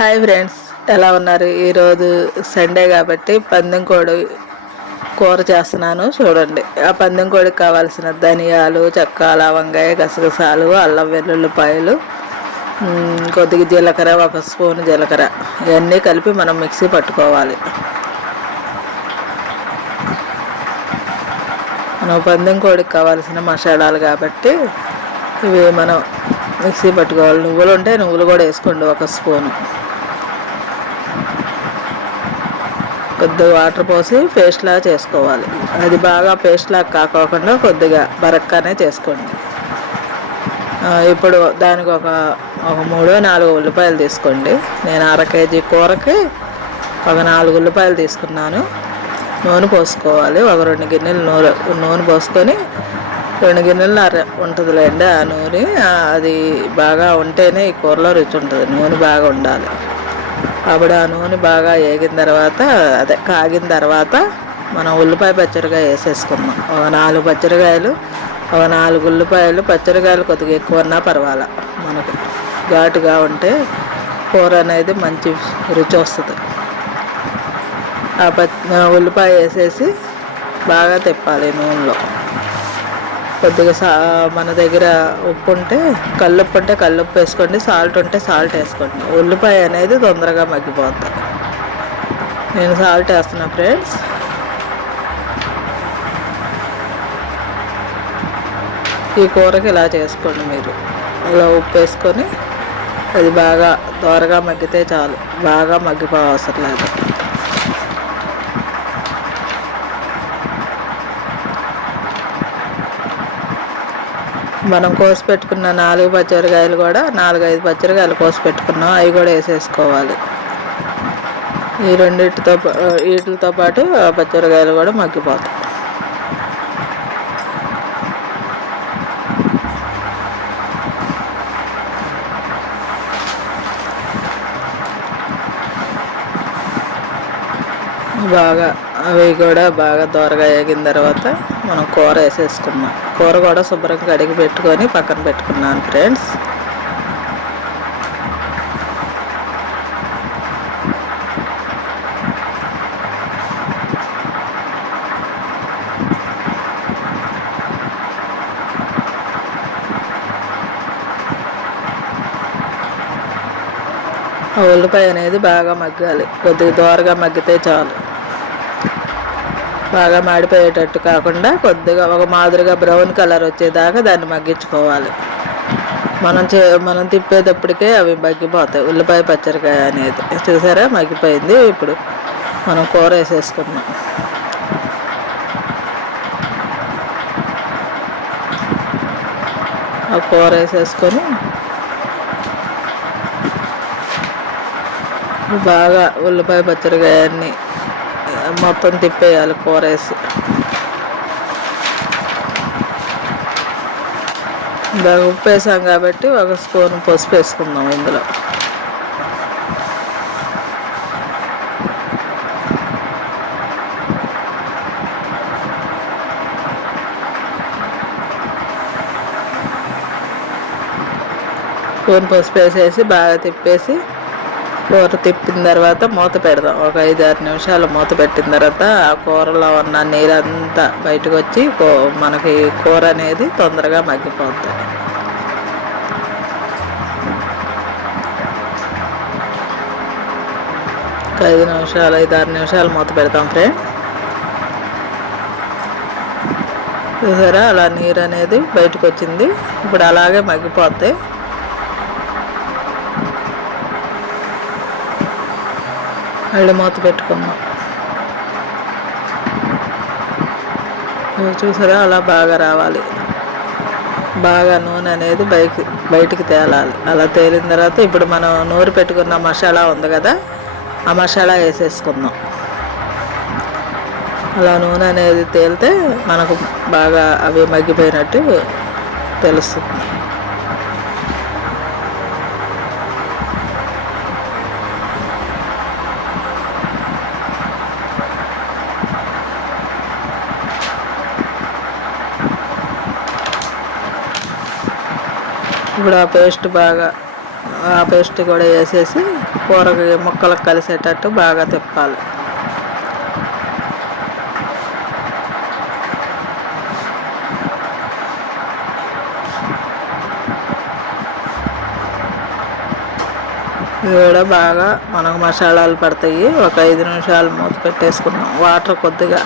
Hi friends, ఎలా ఉన్నారు? ఈరోజు సండే కాబట్టి పందెం కోడి కూర చేస్తున్నాను. చూడండి, ఆ పందెం కోడికి కావాల్సిన ధనియాలు, చెక్క, లవంగాయ, గసగసాలు, అల్లం వెల్లుల్లిపాయలు, కొద్దిగా జీలకర్ర, 1 స్పూన్ జీలకర్ర, ఇవన్నీ కలిపి మనం మిక్సీ పట్టుకోవాలి. మనం పందెం కోడికి కావాల్సిన మసాలాలు కాబట్టి ఇవి మనం మిక్సీ పట్టుకోవాలి. నువ్వులు ఉంటే నువ్వులు కూడా వేసుకోండి, 1 స్పూను. కొద్దిగా వాటర్ పోసి పేస్ట్లా చేసుకోవాలి. అది బాగా పేస్ట్లా కాకోకుండా కొద్దిగా బరక్కానే చేసుకోండి. ఇప్పుడు దానికి ఒక 3-4 ఉల్లిపాయలు తీసుకోండి. నేను 1/2 కేజీ కూరకి ఒక 4 ఉల్లిపాయలు తీసుకున్నాను. నూనె పోసుకోవాలి. ఒక 2 గిన్నెలు నూనె పోసుకొని 2 గిన్నెలు ఉంటుందిలేండి ఆ నూనె. అది బాగా ఉంటేనే ఈ కూరలో రుచి ఉంటుంది. నూనె బాగా ఉండాలి. అప్పుడు ఆ నూనె బాగా వేగిన తర్వాత, కాగిన తర్వాత మనం ఉల్లిపాయ పచ్చడికాయ వేసేసుకుందాం. ఒక 4 పచ్చడికాయలు, ఒక 4 ఉల్లిపాయలు. పచ్చడికాయలు కొద్దిగా ఎక్కువ ఉన్నా పర్వాలా, మనకు ఘాటుగా ఉంటే కూర అనేది మంచి రుచి వస్తుంది. ఆ ఉల్లిపాయ వేసేసి బాగా తిప్పాలి నూనెలో. కొద్దిగా మన దగ్గర ఉప్పు ఉంటే కల్లుప్పు వేసుకోండి, సాల్ట్ ఉంటే సాల్ట్ వేసుకోండి. ఉల్లిపాయ అనేది తొందరగా మగ్గిపోద్ది. నేను సాల్ట్ వేస్తున్నా ఫ్రెండ్స్. ఈ కూరకి ఇలా చేసుకోండి మీరు. ఇలా ఉప్పు వేసుకొని అది బాగా త్వరగా మగ్గితే చాలు, బాగా మగ్గిపోవసరం లేదు. మనం కోసి పెట్టుకున్న 4 పచ్చిమిరకాయలు కూడా 4-5 పచ్చిమిరకాయలు కోసి పెట్టుకున్నాం, అవి కూడా వేసేసుకోవాలి. ఈ వీటితో పాటు పచ్చిమిరకాయలు కూడా మగ్గిపోతాయి. అవి కూడా బాగా దోరగా వేగిన తర్వాత మనం కూర వేసేసుకున్నాం. కూర కూడా శుభ్రంగా కడిగి పెట్టుకొని పక్కన పెట్టుకున్నాను ఫ్రెండ్స్. ఆ ఉల్లిపాయ అనేది బాగా మగ్గాలి. కొద్దిగా దోరగా మగ్గితే చాలు. బాగా మాడిపోయేటట్టు కాకుండా కొద్దిగా ఒక మాదిరిగా బ్రౌన్ కలర్ వచ్చేదాకా దాన్ని మగ్గించుకోవాలి. మనం తిప్పేటప్పటికే అవి మగ్గిపోతాయి. ఉల్లిపాయ పచ్చడికాయ అనేది చూసారా, మగ్గిపోయింది. ఇప్పుడు మనం కూర వేసేసుకున్నాం. ఆ కూర వేసేసుకొని బాగా ఉల్లిపాయ పచ్చడికాయన్ని మొత్తం తిప్పేయాలి కూర వేసి. బాగా ఉప్పు వేసాం కాబట్టి 1 స్పూన్ పసుపు వేసుకుందాం ఇందులో. స్పూన్ పసుపు వేసేసి బాగా తిప్పేసి కూర తిప్పిన తర్వాత మూత పెడదాం. ఒక 5-6 నిమిషాలు మూత పెట్టిన తర్వాత ఆ కూరలో ఉన్న నీరంతా బయటకు వచ్చి మనకి కూర అనేది తొందరగా మగ్గిపోద్ది. ఒక 5-6 నిమిషాలు మూత పెడతాం ఫ్రెండ్స్. చూసారా, అలా నీరు అనేది బయటకు వచ్చింది. ఇప్పుడు అలాగే మగ్గిపోద్ది. మళ్ళీ మూత పెట్టుకున్నాం. చూసారా, అలా బాగా రావాలి. బాగా నూనె అనేది బయటికి తేలాలి. అలా తేలిన తర్వాత ఇప్పుడు మనం నూరు పెట్టుకున్న మసాలా ఉంది కదా, ఆ మసాలా వేసేసుకుందాం. అలా నూనె అనేది తేలితే మనకు బాగా అవి మగ్గిపోయినట్టు తెలుస్తుంది. ఇప్పుడు ఆ పేస్ట్ బాగా ఆ పేస్ట్ కూడా వేసేసి కూరకి ముక్కలకు కలిసేటట్టు బాగా తిప్పాలి. ఇవి కూడా బాగా మనకు మసాలాలు పడతాయి. ఒక 5 నిమిషాలు మూత పెట్టేసుకున్నాం. వాటర్ కొద్దిగా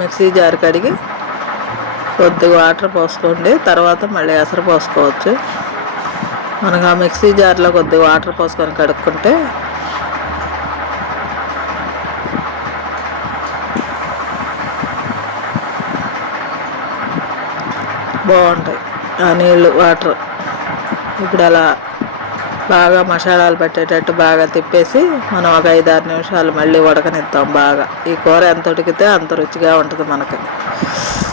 మిక్సీ జార్ కడిగి కొద్దిగా వాటర్ పోసుకోండి. తర్వాత మళ్ళీ ఎసరు పోసుకోవచ్చు. మనకు ఆ మిక్సీ జార్లో కొద్దిగా వాటర్ పోసుకొని కడుక్కుంటే బాగుంటాయి ఆ నీళ్ళు వాటర్. ఇప్పుడు అలా బాగా మసాలాలు పట్టేటట్టు బాగా తిప్పేసి మనం ఒక 5-6 నిమిషాలు మళ్ళీ ఉడకనిద్దాం బాగా. ఈ కూర ఎంత ఉడికితే అంత రుచిగా ఉంటుంది మనకి.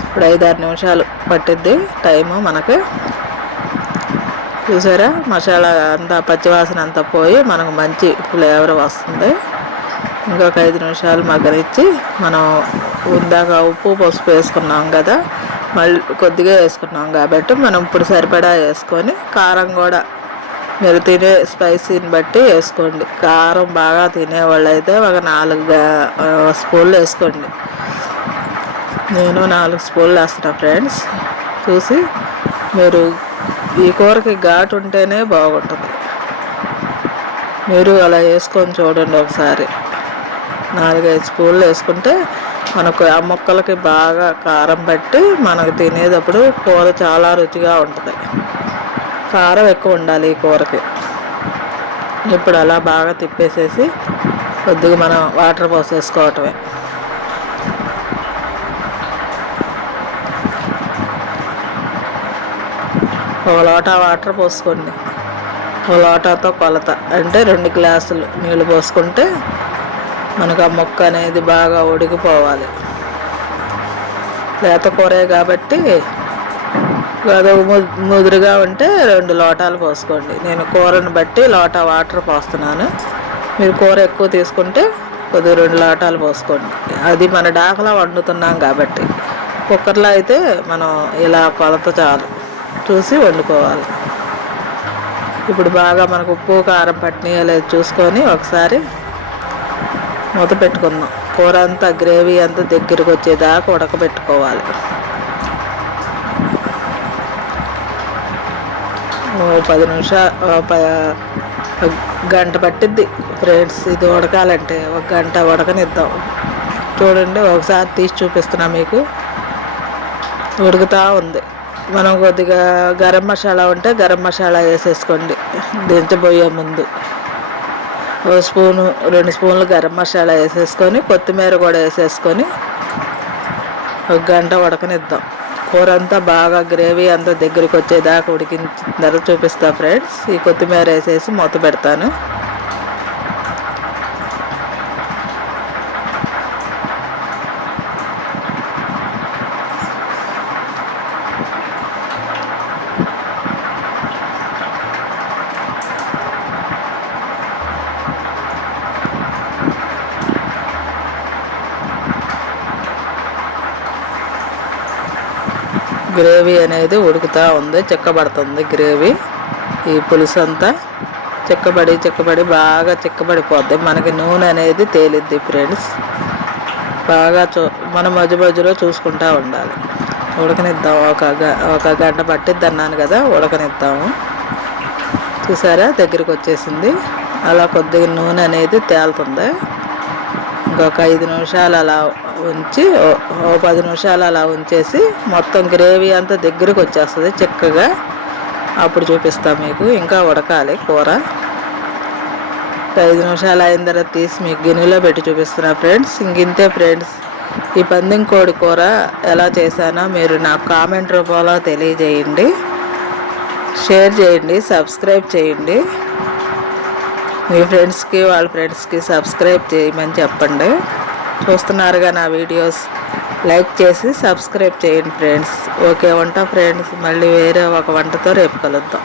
ఇప్పుడు 5-6 నిమిషాలు పట్టిద్ది టైము మనకి. చూసారా, మసాలా అంతా పచ్చివాసన అంతా పోయి మనకు మంచి ఫ్లేవర్ వస్తుంది. ఇంకొక 5 నిమిషాలు మగ్గనిచ్చి మనం ఇందాక ఉప్పు పసుపు వేసుకున్నాం కదా, మళ్ళీ కొద్దిగా వేసుకున్నాం కాబట్టి మనం ఇప్పుడు సరిపడా వేసుకొని కారం కూడా మీరు తినే స్పైసీని బట్టి వేసుకోండి. కారం బాగా తినేవాళ్ళు అయితే ఒక 4 స్పూన్లు వేసుకోండి. నేను 4 స్పూన్లు వేస్తున్నా ఫ్రెండ్స్. చూసి మీరు ఈ కూరకి ఘాటు ఉంటేనే బాగుంటుంది. మీరు అలా వేసుకొని చూడండి ఒకసారి. 4-5 స్పూన్లు వేసుకుంటే మనకు ఆ ముక్కలకి బాగా కారం పట్టి మనకు తినేటప్పుడు కూర చాలా రుచిగా ఉంటుంది. కారం ఎక్కువ ఉండాలి ఈ కూరకి. ఇప్పుడు అలా బాగా తిప్పేసేసి కొద్దిగా మనం వాటర్ పోసేసుకోవటమే. ఒక లోటా వాటర్ పోసుకోండి. ఒక లోటాతో కొలత అంటే 2 గ్లాసులు నీళ్ళు పోసుకుంటే మనకు ఆ ముక్క అనేది బాగా ఉడికిపోవాలి. లేత కూరే కాబట్టి అది ముదురుగా ఉంటే 2 లోటాలు పోసుకోండి. నేను కూరను బట్టి లోటా వాటర్ పోస్తున్నాను. మీరు కూర ఎక్కువ తీసుకుంటే కొద్దిగా 2 లోటాలు పోసుకోండి. అది మన డాకలా వండుతున్నాం కాబట్టి. కుక్కర్లో అయితే మనం ఇలా కొలత చాలు చూసి వండుకోవాలి. ఇప్పుడు బాగా మనకు ఉప్పు కారం పట్టినాయో లేదు చూసుకొని ఒకసారి మూత పెట్టుకుందాం. కూర అంతా గ్రేవీ అంతా దగ్గరికి వచ్చేదాకా ఉడకబెట్టుకోవాలి. 10 నిమిషాలు గంట పట్టిద్ది ఫ్రెండ్స్ ఇది ఉడకాలంటే. 1 గంట ఉడకనిద్దాం. చూడండి, ఒకసారి తీసి చూపిస్తున్నా మీకు. ఉడుకుతూ ఉంది. మనం కొద్దిగా గరం మసాలా ఉంటే గరం మసాలా వేసేసుకోండి దించబోయే ముందు. 1 స్పూను 2 స్పూన్లు గరం మసాలా వేసేసుకొని కొత్తిమీర కూడా వేసేసుకొని 1 గంట ఉడకనిద్దాం. కూర అంతా బాగా గ్రేవీ అంతా దగ్గరికి వచ్చేదాకా ఉడికించిన తర్వాత చూపిస్తా ఫ్రెండ్స్. ఈ కొత్తిమీర వేసేసి మూత పెడతాను. గ్రేవీ అనేది ఉడుకుతూ ఉంది, చిక్కబడుతుంది గ్రేవీ. ఈ పులుసు అంతా చిక్కబడి బాగా చిక్కబడిపోద్ది. మనకి నూనె అనేది తేలిద్ది ఫ్రెండ్స్. బాగా మనం మధ్యలో చూసుకుంటూ ఉండాలి. ఉడకనిద్దాం. ఒక గంట పట్టిద్ది అన్నాను కదా, ఉడకనిద్దాము. చూసారా, దగ్గరికి వచ్చేసింది. అలా కొద్దిగా నూనె అనేది తేలుతుంది. ఇంకొక 5 నిమిషాలు అలా ఉంచి 10 నిమిషాలు అలా ఉంచేసి మొత్తం గ్రేవీ అంతా దగ్గరికి వచ్చేస్తుంది చిక్కగా. అప్పుడు చూపిస్తాం మీకు. ఇంకా ఉడకాలి కూర. 5 నిమిషాలు అయిన తర్వాత తీసి మీకు గిన్నెలో పెట్టి చూపిస్తున్నా ఫ్రెండ్స్. ఇంతే ఫ్రెండ్స్, ఈ పందెం కోడి కూర ఎలా చేశానో మీరు నాకు కామెంట్ రూపంలో తెలియజేయండి. షేర్ చేయండి, సబ్స్క్రైబ్ చేయండి. మీ ఫ్రెండ్స్కి వాళ్ళ ఫ్రెండ్స్కి సబ్స్క్రైబ్ చేయమని చెప్పండి. చూస్తున్నారుగా నా వీడియోస్, లైక్ చేసి సబ్స్క్రైబ్ చేయండి ఫ్రెండ్స్. ఓకే, ఉంటా ఫ్రెండ్స్. మళ్ళీ వేరే ఒక వంటతో రేపు కలుద్దాం.